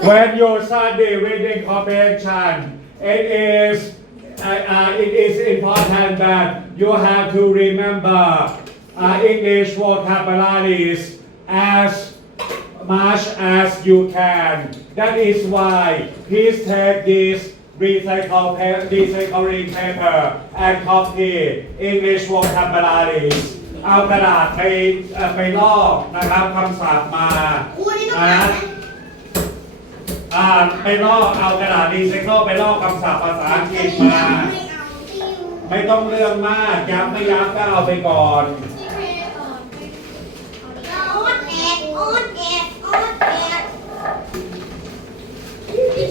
When your Sunday reading comprehension, it is uh, uh, it is important that you have to remember uh, English vocabularies as much as you can. That is why please take this recycle recycling paper and copy English vocabularies ไปลอกเอากระดาษดีไซเคิลไปลอกคำศัพท์ภาษาอังกฤษมาไม่ต้องเรื่องมากย้ำไม่ย้ำก็เอาไปก่อน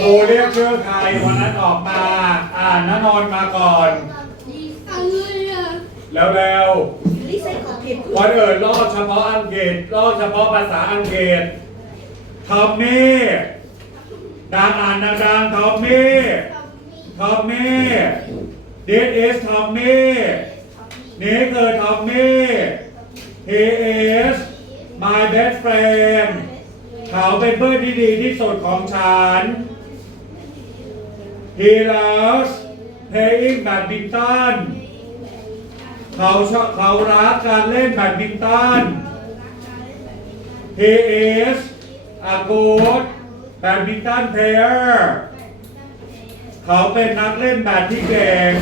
โอ้เรียกเชื่อใครวันนั้นออกมา อ่านนนนมาก่อน แล้วแล้ววันเอิ่ลอกเฉพาะอังกฤษลอกเฉพาะภาษาอังกฤษทำนี่ดังอ่านดังๆทอมมี่ทอมมี่ this is ทอมมี่นี่คือทอมมี่ he is my best friend เขาเป็นเพื่อนที่ดีที่สุดของฉัน he loves playing badminton เขาเขารักการเล่นแบดมินตัน he is a good แบดมินตันเพลเยอร์เขาเป็นนักเล่นแบดที่เก่ง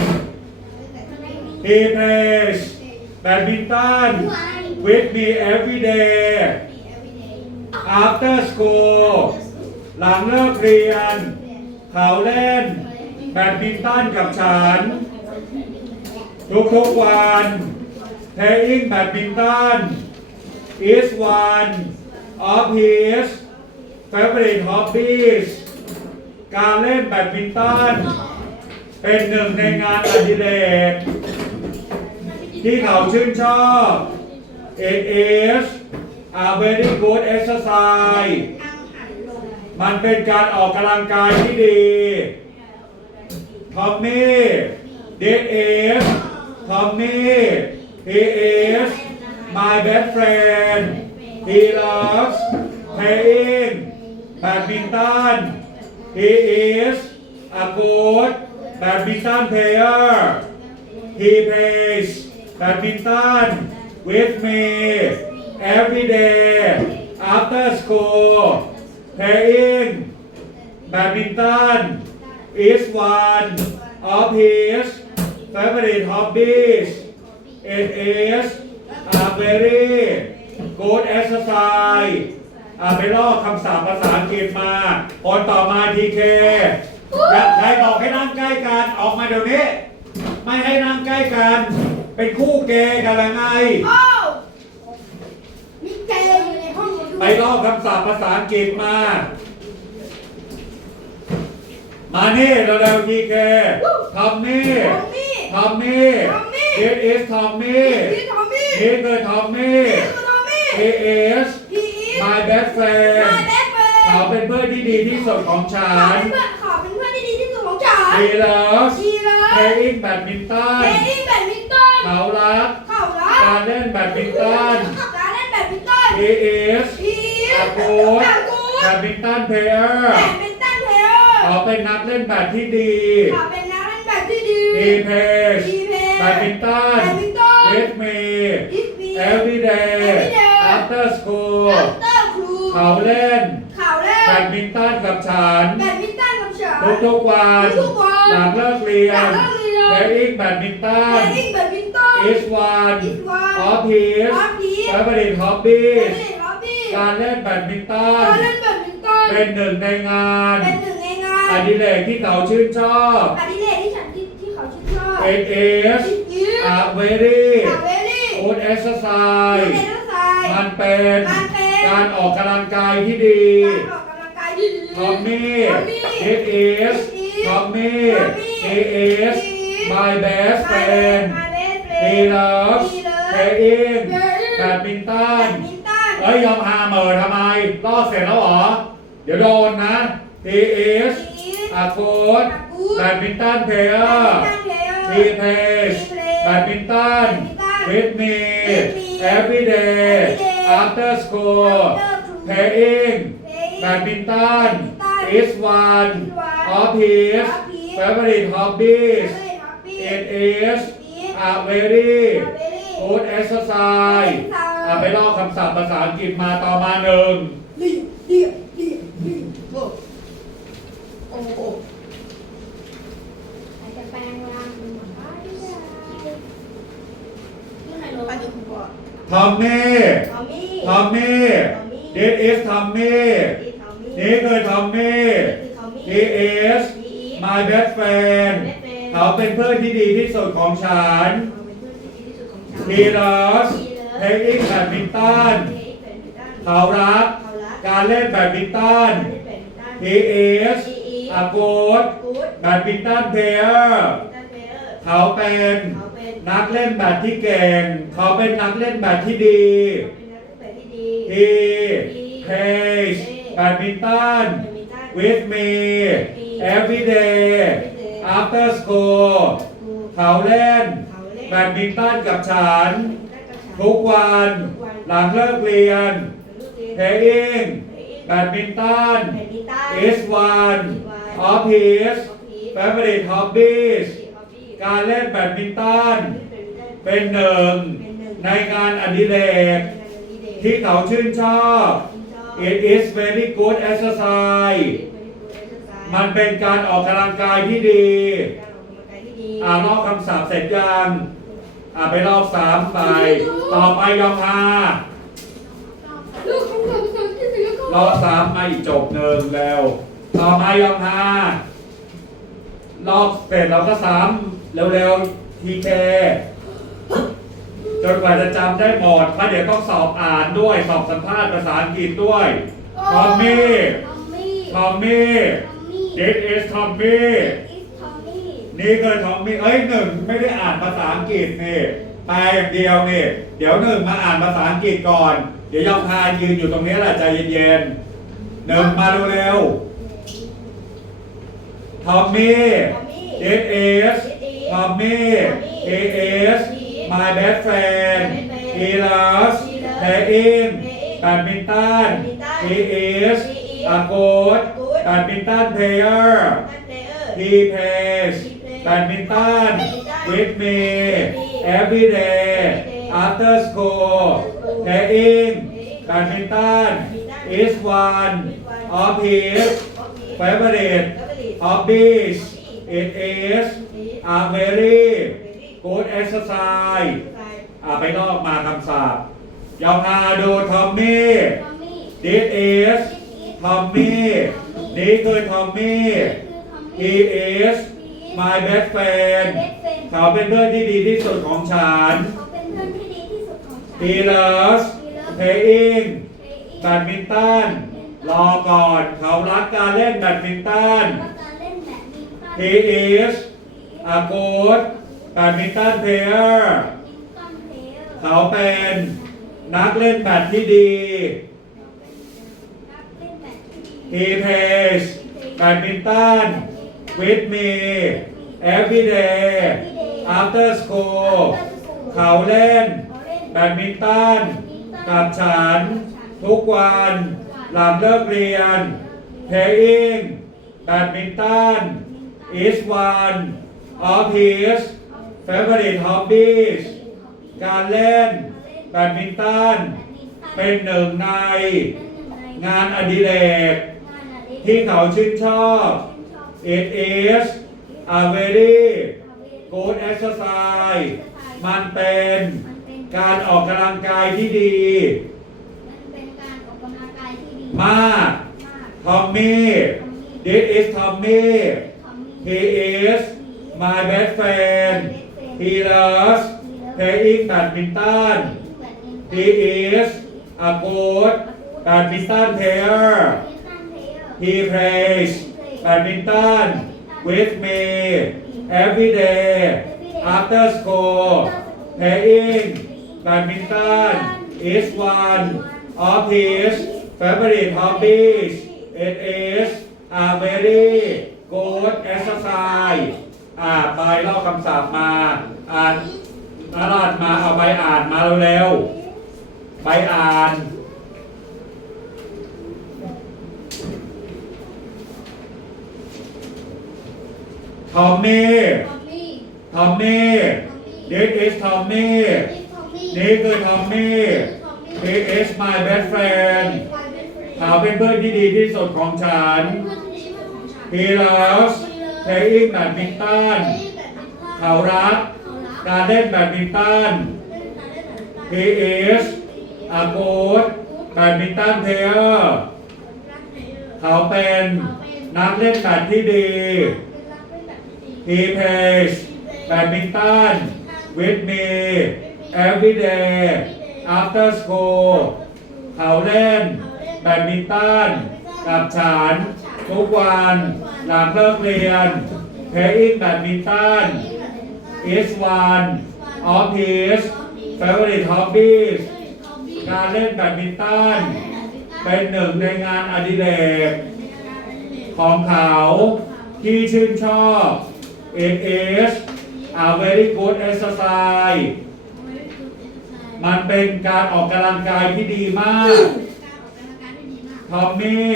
เอเพชแบดมินตัน with me everyday after school หลังเลิกเรียน เขาเล่นแบดมินตันกับฉันทุกทุกวันเท a y i n g badminton is one of his favorite hobbies การเล่นแบดมินตัน เป็นหนึ่งในงานอดิเรกที่เขาชื่นชอบ it is a very good exercise มันเป็นการออกกำลังกายที่ดี Tommy this is Tommy he is my best friend he loves playing badminton. He is a good badminton player. He plays badminton with me every day after school. Playing badminton is one of his favorite hobbies. It is a very good exercise อาไปลอกคำสาพภาษาอังกฤษมาคนต่อมาทีเคอยากใครบอกให้นั่งใกล้กัน ออกมาเดี๋ยวนี้ ไม่ให้นั่งใกล้กัน เป็นคู่เกย์กันละไงโงไปลอกคำสาพภาษาอังกฤษมา มานี่ เรา็วๆทีเคทอมมี่ทอมมี่ทอมมี่เอสเอสทอมมี่นี่คือทอมมี่น่เอเอส My best friend มาเด็กเพื่อนขอเป็นเพื่อนที่ดี ที่สุดของฉัน ขอเป็นเพื่อนที่ดีที่สุดของฉันดีแล้วดีเลย Playing badminton เทนนิสแบดมินตันเขารักเขาลัอกการเล่นแบดมินตันการเล่นแบดมินตัน He is อีอากูดอากูแบดดมินตันเพลเยอแบร์ดมินตันเพลเขอเป็นนักเล่นแบดที่ดีขอเป็นนักเล่นแบดที่ดี He plays ดีเพลแบดมินตันแบดมินตัน with me อีฟี every day Every day a f t e เขาเล่นขาเลแนแบดมินตันกับฉันแบดมินตันกับฉัน ทุกทุกวันทุกวันหลังเลิกเรียหลันงเลิกเรียนทนิแบดมินตันเท่นแบดมินตัน is อปพีสฮ favorite อ h o ปปี้การเล่นแบดมินตันการเล่นแบดมินตันเป็นหนึ่งในงานเป็นหนึ่งในงาอนดิเรกที่เขาชื่นชอบอดเอกที่ฉันที่ที่เขาชื่นชอบกาเวลี่ g ุณ exercise เดนไซมันเป็นมเการออกกำลังกายที่ดีกออที่ีทอมมี่เอเอสทอมมี่เอเอสมายเบส f r น e อดีเลิฟเทอินแบดมินตันเอ้ยยอมพาเหมอทำไมล่อเสร็จแล้วหรอ เดี๋ยวโดนนะเอเอสอาโคสแบดมินตันเพลเยอ์ทีเพสแบดมินตันวิดมี every day after school playing badminton is one of his favorite hobbies it is a very good exercise อ่ะไปลอกคำศัพท์ภาษาอังกฤษมาต่อมาหนึ่งไปดูคุณพ่อทำเม่ทอมมี่ทำเม่อมมี่เดทเอสทำเม่อมมี่เนเคยทำเม่คือทอมมี่เอดีเอสม my best friend เขาเป็นเพื่อนที่ดีที่สุดของฉันเขาเป็นเพื่อนที่ดีที่สุดของฉันทีรอสเทคนิคแบดมินตันเขารักการเล่นแบดมินตันเทีอสอากูดกดแบดมินตันเพลเยอร์ขาเป็นนักเล่นแบดที่เก่ง เขาเป็นนักเล่นแบดที่ดีที่เพจแบดมินตันแบดมินตัน with me every day after school เขาเล่นแบดมินตันกับฉัน ทุกวัน หลังเลิกเรียนเ l a y i n แบดมินตัน is one of his favorite hobbies การเล่นแบดมินตันเป็นหนึ่งในงานอดิเรก ที่เขาชื่นชอบ it is very good exercise มันเป็นการออกกำลังกายที่ดีอ่าลอกคำสาปเสร็จยังอ่าไปรอบสามไป ต่อไปยองฮารอบสามม่อีกจบหนึ่งแล้ว ต่อมายองฮารอบเสร็จเราก็สามเร็วๆทีเคจนกว่าจะจำได้หมดเพราะเดี๋ยวต้องสอบอ่านด้วยสอบสัมภาษณ์ภาษาอังกฤษด้วยทอมมี่ทอมมี่ทอมมี่เดทสทอมมี่ิสทอมมี่นี่คือทอมมี่เอ้ยหนึ่งไม่ได้อ่านภาษาอังกฤษนี่พายอย่างเดียวนี่เดี๋ยวหนึ่งมาอ่านภาษาอังกฤษก่อน เดี๋ยวยองพายยืนอยู่ตรงนี้แหละใจเย็นๆหนึ่งมาเร็วๆทอมมี่ทอมมี่เด Mommy he is my best friend. He playing badminton. He is a good badminton player. He plays badminton with me every day after school. Playing badminton is one of his favorite hobbies. it is a very good exercise ยไปนอกมาคำสาบยาวพาดูทอมมี่ this is ทอมมี่นี่คือทอมมี่ he is my best friend เขาเป็นเพื่อนที่ดีที่สุดของฉัน he loves playing ินตันรอก่อนเขารักการเล่นแบดมินตัน he is a good badminton player เขาเป็นนักเล่นแบดที่ดี he plays badminton with me every day after school เขาเล่น แบดมินตันกับฉันทุกวัน หลังเลิกเรียน playing badminton is one of his favorite hobbies การเล่นแบดมินตันเป็นหนึ่งในงานอดิเรกที่เขาชื่นชอบ it is a very good exercise มันเป็นการออกกำลังกายที่ดีมากทอมมี่ this is Tommy He is my best friend He loves playing badminton He is a good badminton player He plays badminton with me every day after school playing badminton is one of his favorite hobbies it is a very good exercise อ่า ไปเล่าคำศัพท์มา อ่านอาราดมา เอาใบอ่านมาเร็วๆใบอ่าน ทอมมี่ทอมมี่ทอมมี่ this is Tommy. นี่คือทอมมี่ h i s is my best friend เขาเป็นเพื่อนที่ดีที่สุดของฉันทีลาสเทอิกแบดมินตัน เขารัก การเล่นแบดมินตันทีเอสอาโกดแบดมินตันเทเยอร์เขาเป็นนักเล่นแบดที่ดี ทีเพจแบดมินตัน วิดมีเอลวิดเดย์อัฟเตอร์สโกเขาเล่นแบดมินตันกับฉันทุกวันหลังเลิกเรียน p l อิ i แบดมินตันอีส s o n ออฟ his f a v วร์ t ิท o อป i ี้การเล่นแบดมินตัน เป็นหนึ่งในงานอดิเรก ของเขา ที่ชื่นชอบ it is a very good exercise มันเป็นการออกกำลังกายที่ดีมากทอมมี่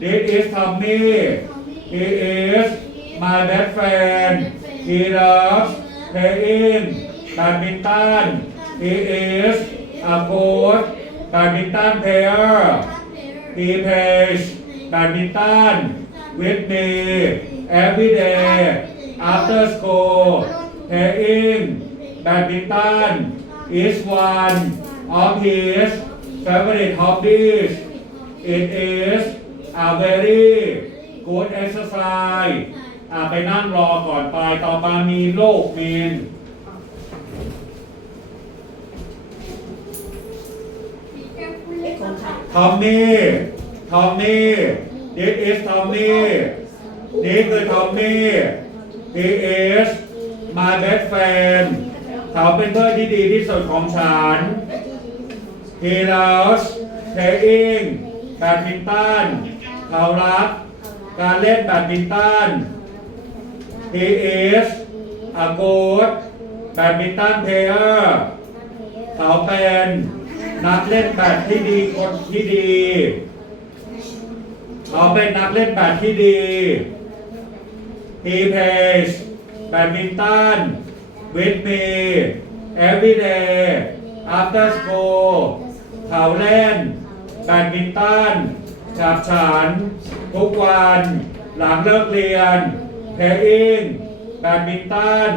This is Tommy he is my best friend he loves playing badminton he is a good badminton player he plays badminton with me every day after school playing badminton is one of his favorite hobbies it is อาเ e r y good e x e r ซ i s e อ่าไปนั่งรอก่อนไป ต่อมามีโรคเมนทอมมี่ ทอมมี่ this is ทอมมี่ นี่คือทอมมี่ he is my best friend เขาเป็นเพื่อนที่ดีที่สุดของฉัน he loves playing badminton เขารักการเล่นแบดมินตันเทเอสอากูดแบดมินตันเพลเยอร์เขาเป็นนักเล่นแบดที่ดีคนที่ดี เขาเป็นนักเล่นแบดที่ดีทีเพสแบดมินตันวิดมีเอฟวีเดย์อัฟเตอร์สโกเขาเล่นแบดมินตันฉาบฉานทุกวัน หลังเลิกเรียนเพยอิงแบดมินตัน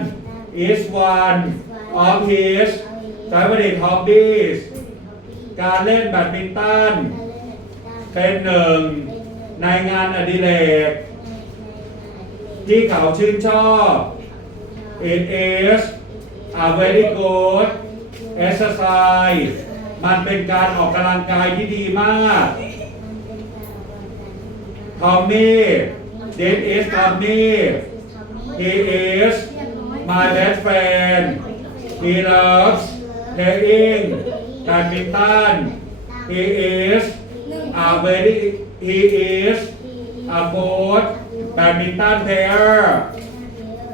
อีสวันออฟฟิศไซเบอรเดิทฮอบบี้การเล่นแบดมินตันเป็นหนึ่ง ในงานอดิเรกที่เขาชื่นชอบ it is a very good exercise มันเป็นการออกกำลังกายที่ดีมาก Tommy, Tommy. this is He is my best friend he loves playing badminton he is a very he is a good badminton player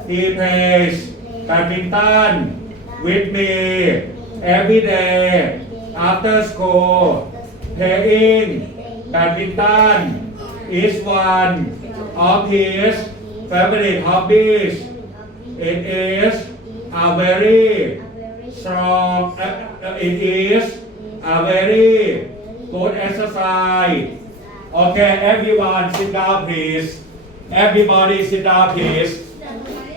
he plays badminton with me every day after school playing badminton is one of his favorite hobbies. It is a very strong, uh, uh, it is a very good exercise. Okay, everyone sit down please. Everybody sit down please.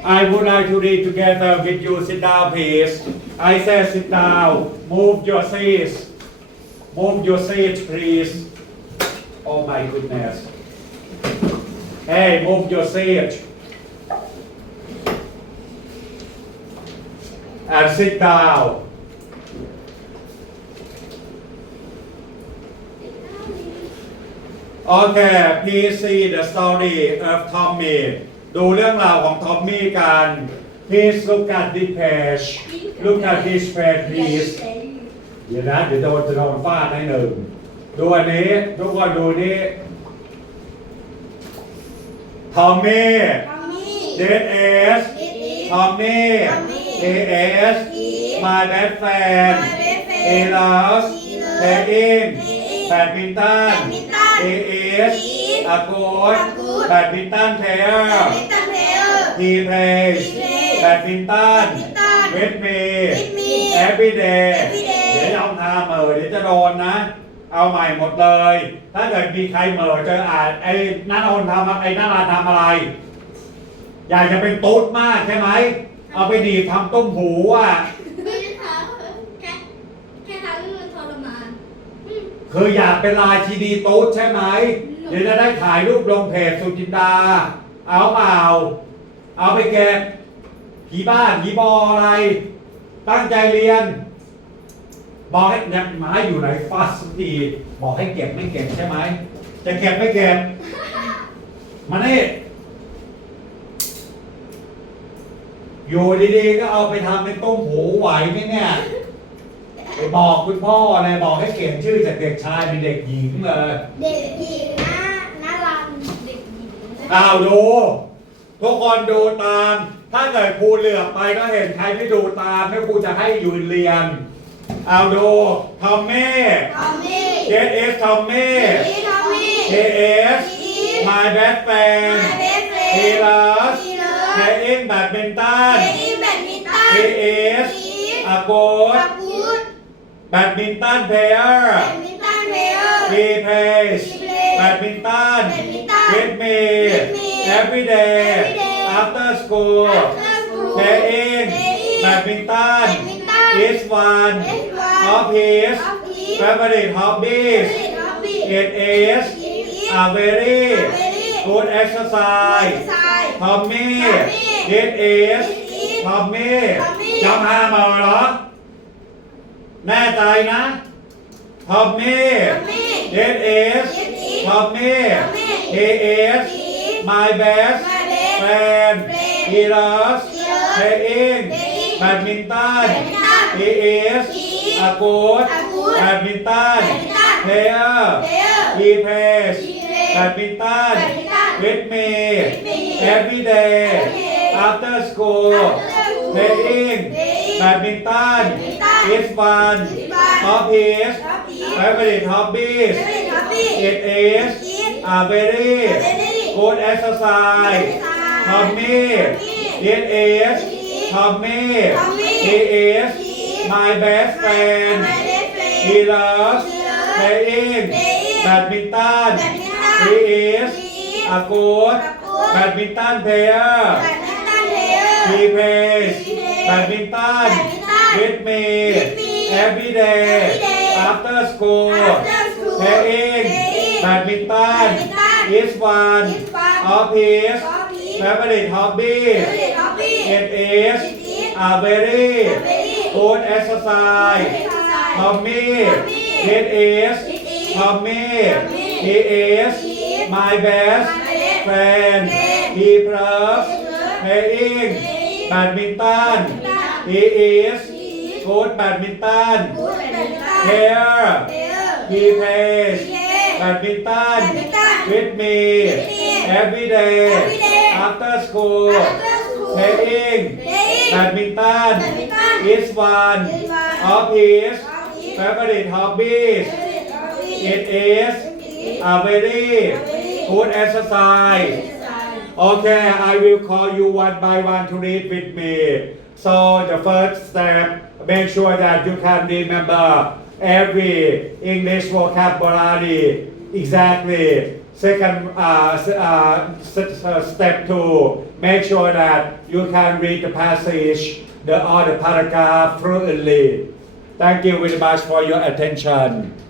I would like to read together with you. Sit down please. I say sit down. Move your seats. Move your seats please. Oh my goodness. Hey, move your seat. And sit down. Okay, please see the story of Tommy. ดูเรื่องราวของทอมมี่กัน Please look at this page. Look at this page, please. เดี๋ยวนะเดี๋ยวโดนจะโดนฟาดให้หนึ่ง ดูอันนี้ทุกคนดูนี้ทอมมี่เดทเอสทอมมี่เอเอสมาแบทแฟนเอลาสแพดอินแบดมินตันเอเอสอากูดแบดมินตันเทลเยร์ทีเพย์แบดมินตันเวทมีแอปปี้เดย์เดี๋ยวจะเอาทำเออเดี๋ยวจะโดนนะเอาใหม่หมดเลย ถ้าเกิดมีใครเหม่อเจออ่านไอ้นัทอนทำไอ้นัทาทำอะไร อยากจะเป็นตุ๊ดมากใช่ไหม เอาไปดีทำต้มหูอ่ะไม่แค่แค่ทำทรมานอืมคออยากเป็นราชินีต๊ดใช่ไหมเดี๋ยวจะได้ถ่ายรูปลงเพจสุจินดาเอาเปล่า เอาไปเก็บผีบ้านผีบออะไร ตั้งใจเรียนบอกให้เนี่ยไม้อยู่ไหนฟาสตีบอกให้เก็บไม่เก็บใช่ไหมจะเก็บไม่เก็บมานี่อยู่ดีๆก็เอาไปทำเป็นต้มหูไหวไหมเนี่ยไปบอกคุณพ่อเลยบอกให้เก็บชื่อจากเด็กชายเป็นเด็กหญิงเลยเด็กหญิงนะน่ารักเด็กหญิงอ้าวดู ทุกคนดูตาม ถ้าเกิดครูเหลือไปก็เห็นใครไม่ดูตามแม่ครูจะให้ยืนเรียนเอาดูทอมมี่ทอมมี่เจสเอสทอมมี่ทอมมี่เอเอสมาแบทแฟนทีเลสเทอินแบดมินตันเอเอสอากูดแบดมินตันเพลเยอร์บีเพสแบดมินตันวิดมี every day after school เทอินแบดมินตัน is one of his favorite hobbies. It is a very good exercise. Tommy, it is Tommy. จำห้ามาเหรอแน่ใจนะ Tommy, it is Tommy. He is my best friend. He loves playing badminton. ES อากูด Agood แบดมินตัน Badminton เพลเยอร์ Player อีเพส E-Pace me Everyday After school Playing แบดมินตัน Badminton It's fun Favorite Very Exercise my best friend. He loves playing badminton. He is a good badminton player. He plays badminton with me every day after school. Playing badminton is one of his favorite hobbies. It is a very โอนแอสไซน์ทอมมี่เฮดเอสทอมมี่ทีเอสมายเบสแฟนทีเพลสเพย์อิงแบดมินตันทีเอสโค้ดแบดมินตันเฮร์ทีเพลสแบดมินตันวิดมี every day after school playing badminton is one of his favorite hobbies. It is a very good exercise. Okay, I will call you one by one to read with me. So the first step, make sure that you can remember every English vocabulary exactly. Second uh, uh, step two, make sure that you can read the passage the, all the paragraph thoroughly. Thank you very much for your attention.